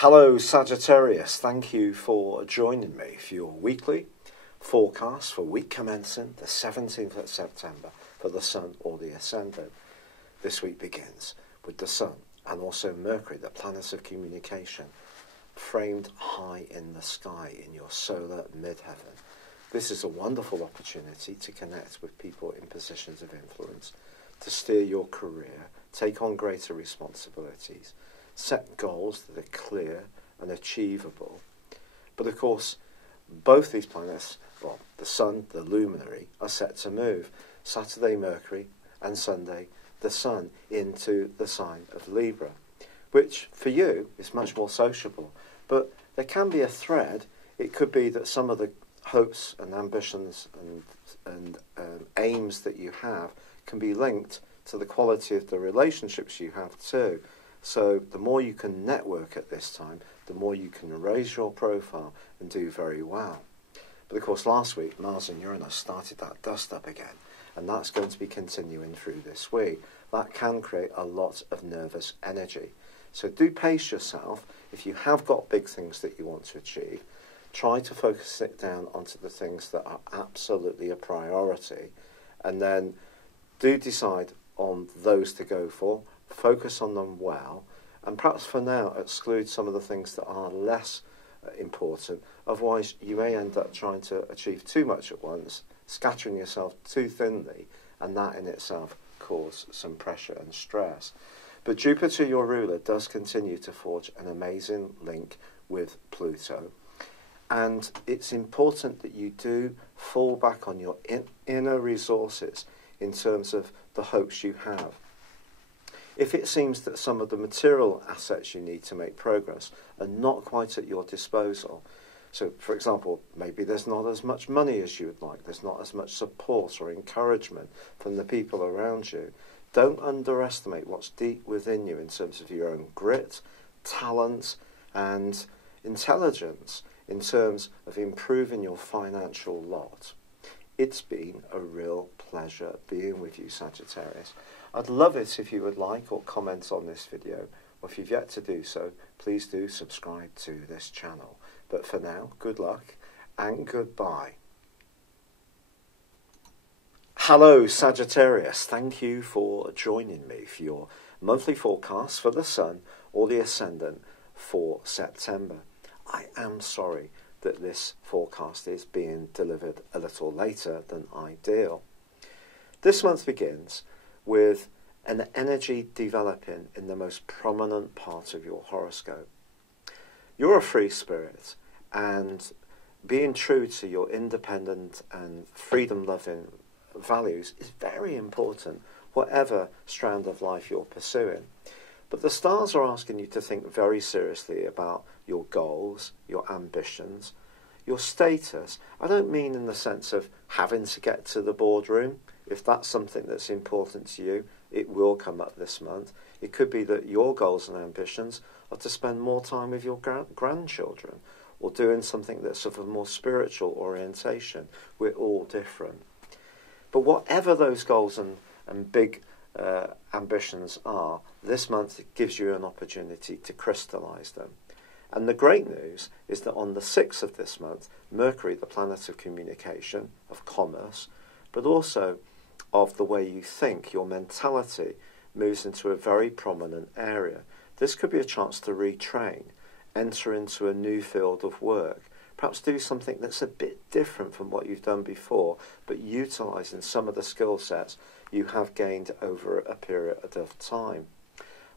Hello Sagittarius, thank you for joining me for your weekly forecast for week commencing the 17th of September for the Sun or the Ascendant. This week begins with the Sun and also Mercury, the planet of communication, framed high in the sky in your solar midheaven. This is a wonderful opportunity to connect with people in positions of influence, to steer your career, take on greater responsibilities, set goals that are clear and achievable. But of course, both these planets, well, the Sun, the luminary, are set to move. Saturday, Mercury, and Sunday, the Sun, into the sign of Libra, which for you is much more sociable. But there can be a thread. It could be that some of the hopes and ambitions and aims that you have can be linked to the quality of the relationships you have too. So the more you can network at this time, the more you can raise your profile and do very well. But of course last week Mars and Uranus started that dust up again, and that's going to be continuing through this week. That can create a lot of nervous energy. So do pace yourself. If you have got big things that you want to achieve, try to focus it down onto the things that are absolutely a priority, and then do decide on those to go for. Focus on them well, and perhaps for now exclude some of the things that are less important. Otherwise you may end up trying to achieve too much at once, scattering yourself too thinly, and that in itself cause some pressure and stress. But Jupiter, your ruler, does continue to forge an amazing link with Pluto, and it's important that you do fall back on your inner resources in terms of the hopes you have. If it seems that some of the material assets you need to make progress are not quite at your disposal, so for example, maybe there's not as much money as you would like, there's not as much support or encouragement from the people around you, don't underestimate what's deep within you in terms of your own grit, talent and intelligence in terms of improving your financial lot. It's been a real pleasure being with you, Sagittarius. I'd love it if you would like or comment on this video, or if you've yet to do so, please do subscribe to this channel. But for now, good luck and goodbye. Hello Sagittarius, thank you for joining me for your monthly forecast for the Sun or the Ascendant for September. I am sorry that this forecast is being delivered a little later than ideal. This month begins with an energy developing in the most prominent part of your horoscope. You're a free spirit, and being true to your independent and freedom-loving values is very important, whatever strand of life you're pursuing. But the stars are asking you to think very seriously about your goals, your ambitions, your status. I don't mean in the sense of having to get to the boardroom. If that's something that's important to you, it will come up this month. It could be that your goals and ambitions are to spend more time with your grandchildren, or doing something that's of a more spiritual orientation. We're all different. But whatever those goals and big ambitions are, this month it gives you an opportunity to crystallize them. And the great news is that on the 6th of this month, Mercury, the planet of communication, of commerce, but also of the way you think, your mentality, moves into a very prominent area. This could be a chance to retrain, enter into a new field of work, perhaps do something that's a bit different from what you've done before, but utilising some of the skill sets you have gained over a period of time.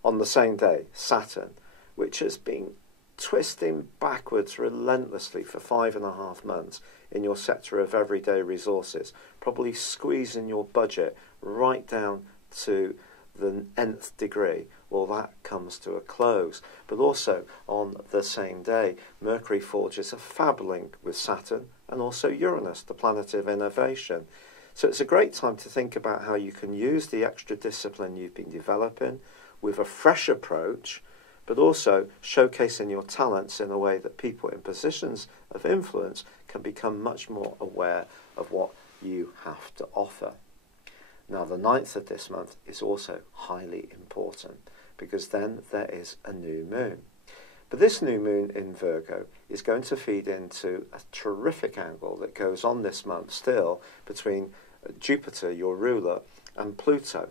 On the same day, Saturn, which has been twisting backwards relentlessly for 5.5 months in your sector of everyday resources, probably squeezing your budget right down to the nth degree, well, that comes to a close. But also on the same day, Mercury forges a fab link with Saturn and also Uranus, the planet of innovation. So it's a great time to think about how you can use the extra discipline you've been developing with a fresh approach, but also showcasing your talents in a way that people in positions of influence can become much more aware of what you have to offer. Now, the 9th of this month is also highly important because then there is a new moon. But this new moon in Virgo is going to feed into a terrific angle that goes on this month still between Jupiter, your ruler, and Pluto.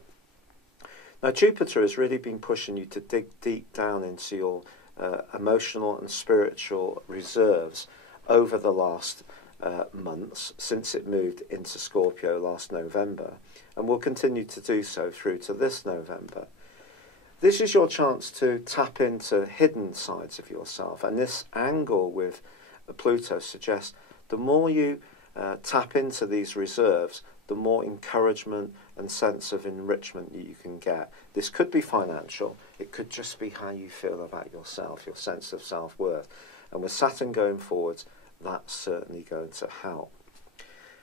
Now, Jupiter has really been pushing you to dig deep down into your emotional and spiritual reserves over the last months since it moved into Scorpio last November, and will continue to do so through to this November. This is your chance to tap into hidden sides of yourself, and this angle with Pluto suggests the more you tap into these reserves, the more encouragement and sense of enrichment you can get. This could be financial, it could just be how you feel about yourself, your sense of self-worth. And with Saturn going forwards, that's certainly going to help.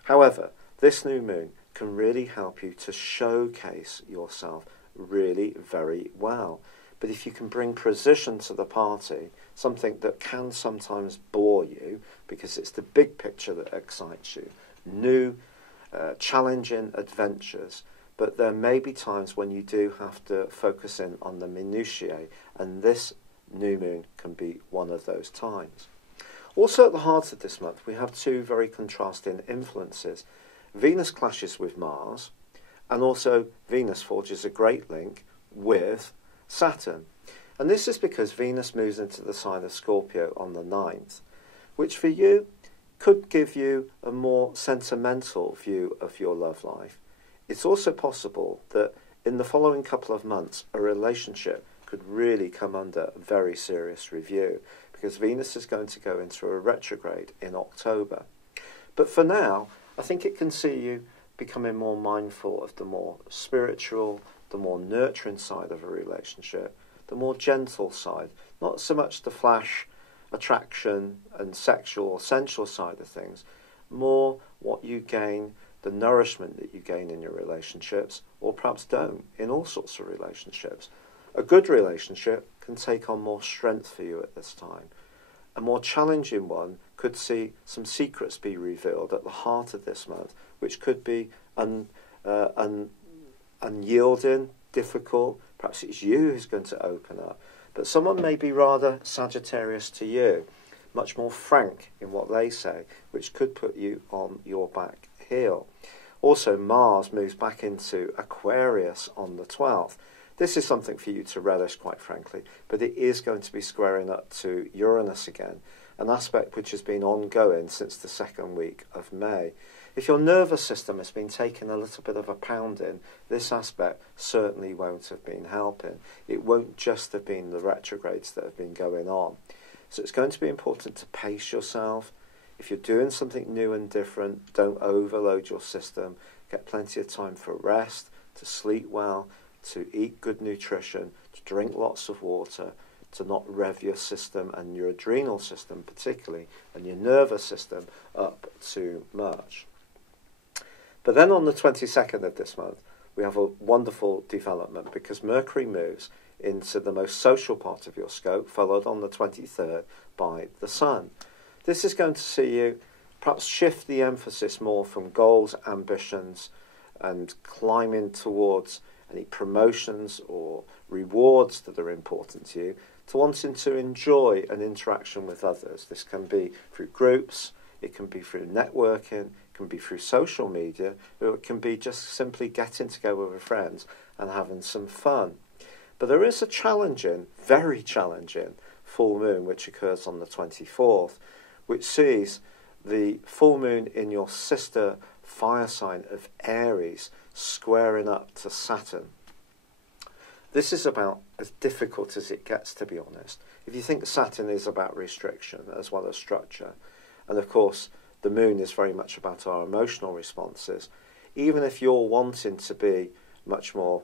However, this new moon can really help you to showcase yourself really very well. But if you can bring precision to the party, something that can sometimes bore you, because it's the big picture that excites you, new, challenging adventures, but there may be times when you do have to focus in on the minutiae, and this new moon can be one of those times. Also at the heart of this month, we have two very contrasting influences. Venus clashes with Mars, and also Venus forges a great link with Saturn. And this is because Venus moves into the sign of Scorpio on the 9th, which for you could give you a more sentimental view of your love life. It's also possible that in the following couple of months, a relationship could really come under very serious review, because Venus is going to go into a retrograde in October. But for now, I think it can see you becoming more mindful of the more spiritual, the more nurturing side of a relationship, the more gentle side, not so much the flash attraction and sexual or sensual side of things, more what you gain, the nourishment that you gain in your relationships, or perhaps don't, in all sorts of relationships. A good relationship can take on more strength for you at this time. A more challenging one could see some secrets be revealed at the heart of this month, which could be unyielding, difficult. Perhaps it's you who's going to open up. But someone may be rather Sagittarius to you, much more frank in what they say, which could put you on your back heel. Also, Mars moves back into Aquarius on the 12th. This is something for you to relish, quite frankly, but it is going to be squaring up to Uranus again, an aspect which has been ongoing since the second week of May. If your nervous system has been taking a little bit of a pounding, this aspect certainly won't have been helping. It won't just have been the retrogrades that have been going on. So it's going to be important to pace yourself. If you're doing something new and different, don't overload your system. Get plenty of time for rest, to sleep well, to eat good nutrition, to drink lots of water, to not rev your system and your adrenal system particularly, and your nervous system up too much. But then on the 22nd of this month, we have a wonderful development, because Mercury moves into the most social part of your scope, followed on the 23rd by the Sun. This is going to see you perhaps shift the emphasis more from goals, ambitions, and climbing towards any promotions or rewards that are important to you, to wanting to enjoy an interaction with others. This can be through groups, it can be through networking, it can be through social media, or it can be just simply getting together with friends and having some fun. But there is a challenging, very challenging, full moon which occurs on the 24th, which sees the full moon in your sister fire sign of Aries squaring up to Saturn. This is about as difficult as it gets, to be honest. If you think Saturn is about restriction as well as structure, and of course the moon is very much about our emotional responses, even if you're wanting to be much more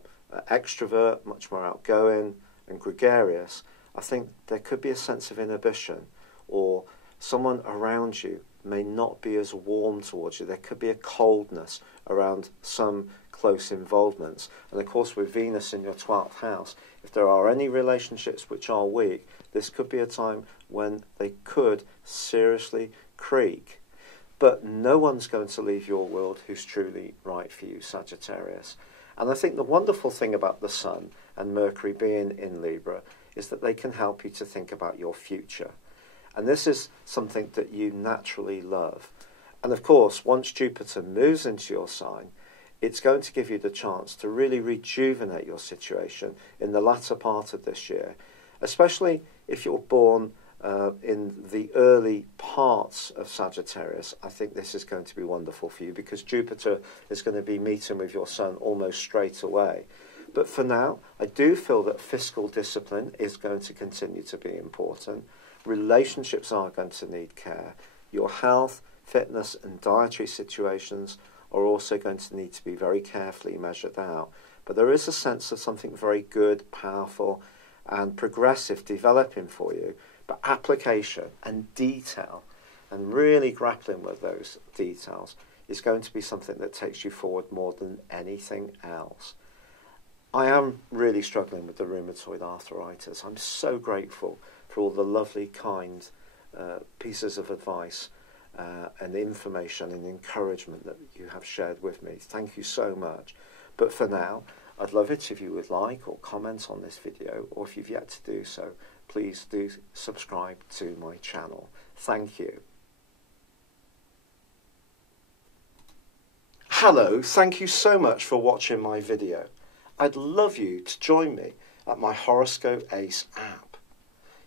extrovert, much more outgoing and gregarious, I think there could be a sense of inhibition, or someone around you may not be as warm towards you. There could be a coldness around some close involvements. And of course, with Venus in your 12th house, if there are any relationships which are weak, this could be a time when they could seriously creak. But no one's going to leave your world who's truly right for you, Sagittarius. And I think the wonderful thing about the Sun and Mercury being in Libra is that they can help you to think about your future. And this is something that you naturally love. And of course, once Jupiter moves into your sign, it's going to give you the chance to really rejuvenate your situation in the latter part of this year, especially if you're born in the early parts of Sagittarius. I think this is going to be wonderful for you because Jupiter is going to be meeting with your Sun almost straight away. But for now, I do feel that fiscal discipline is going to continue to be important. Relationships are going to need care. Your health, fitness and dietary situations are also going to need to be very carefully measured out. But there is a sense of something very good, powerful and progressive developing for you. But application and detail and really grappling with those details is going to be something that takes you forward more than anything else. I am really struggling with the rheumatoid arthritis. I'm so grateful for all the lovely, kind pieces of advice and information and encouragement that you have shared with me. Thank you so much. But for now, I'd love it if you would like or comment on this video, or if you've yet to do so, please do subscribe to my channel. Thank you. Hello, thank you so much for watching my video. I'd love you to join me at my Horoscope Ace app.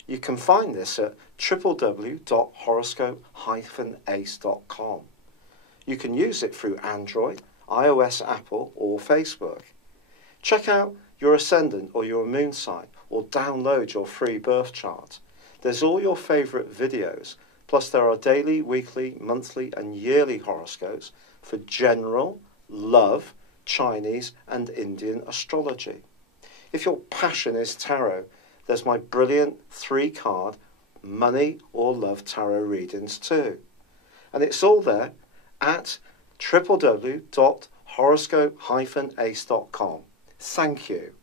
You can find this at www.horoscope-ace.com. You can use it through Android, iOS, Apple or Facebook. Check out your ascendant or your moon sign or download your free birth chart. There's all your favourite videos, plus there are daily, weekly, monthly and yearly horoscopes for general, love, Chinese and Indian astrology. If your passion is tarot, there's my brilliant 3-card money or love tarot readings too. And it's all there at www.horoscope-ace.com. Thank you.